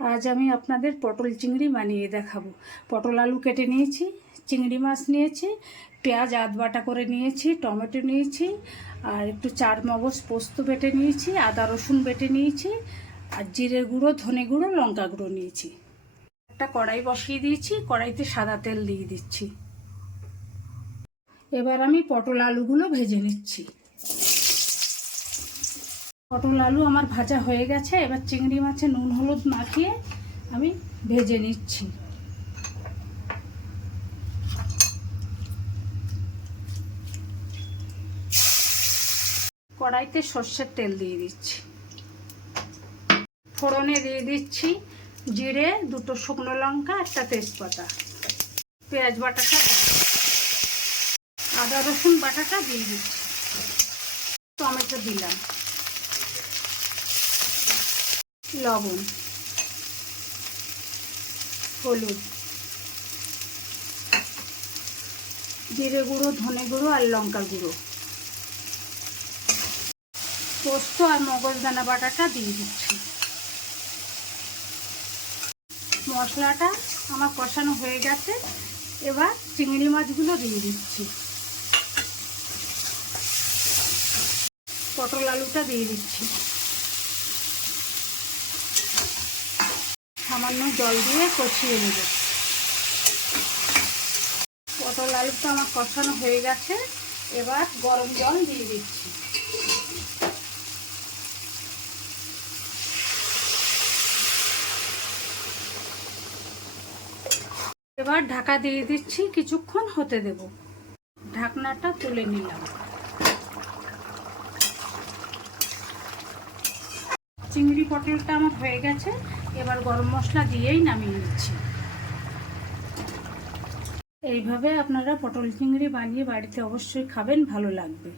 আজ আমি আপনাদের পটল চিংড়ি বানিয়ে দেখাবো। পটল আলু কেটে নিয়েছি, চিংড়ি মাছ নিয়েছি, পেঁয়াজ আধ বাটা করে নিয়েছি, টমেটো নিয়েছি, আর একটু চার মগজ পোস্ত বেটে নিয়েছি, আদা রসুন বেটে নিয়েছি, আর জিরে গুঁড়ো, ধনে গুঁড়ো, লঙ্কা গুঁড়ো নিয়েছি। একটা কড়াই বসিয়ে দিয়েছি, কড়াইতে সাদা তেল দিয়ে দিচ্ছি। এবার আমি পটল আলুগুলো ভেজে নিচ্ছি। পটল আলু আমার ভাজা হয়ে গেছে। এবার চিংড়ি মাছে নুন হলুদ মাখিয়ে আমি ভেজে নিচ্ছি। কড়াইতে সর্ষের তেল দিয়ে দিচ্ছি। ফোড়নে দিয়ে দিচ্ছি জিরে, দুটো শুকনো লঙ্কা, একটা তেজপাতা, পেঁয়াজ বাটাটা, আদা রসুন বাটাটা দিয়ে দিচ্ছি, টমেটো দিলাম, লবণ, হলুদ, জিরে গুঁড়ো, ধনে গুঁড়ো আর লঙ্কা গুঁড়ো, পোস্ত আর মগজদানা বাটাটা দিয়ে দিচ্ছি। মশলাটা আমার কষানো হয়ে গেছে। এবার চিংড়ি মাছগুলো দিয়ে দিচ্ছি, পটল আলুটা দিয়ে দিচ্ছি, সামান্য জল দিয়ে কষিয়ে নেব। পটল আলুটা আমার কষানো হয়ে গেছে। এবার গরম জল দিয়ে দিচ্ছি। এবার ঢাকা দিয়ে দিচ্ছি, কিছুক্ষণ হতে দেব। ঢাকনাটা তুলে নিলাম। চিংড়ি পটলটা আমার হয়ে গেছে। এবার গরম মশলা দিয়েই নামিয়ে নিচ্ছি। এইভাবে আপনারা পটল চিংড়ি বানিয়ে বাড়িতে অবশ্যই খাবেন, ভালো লাগবে।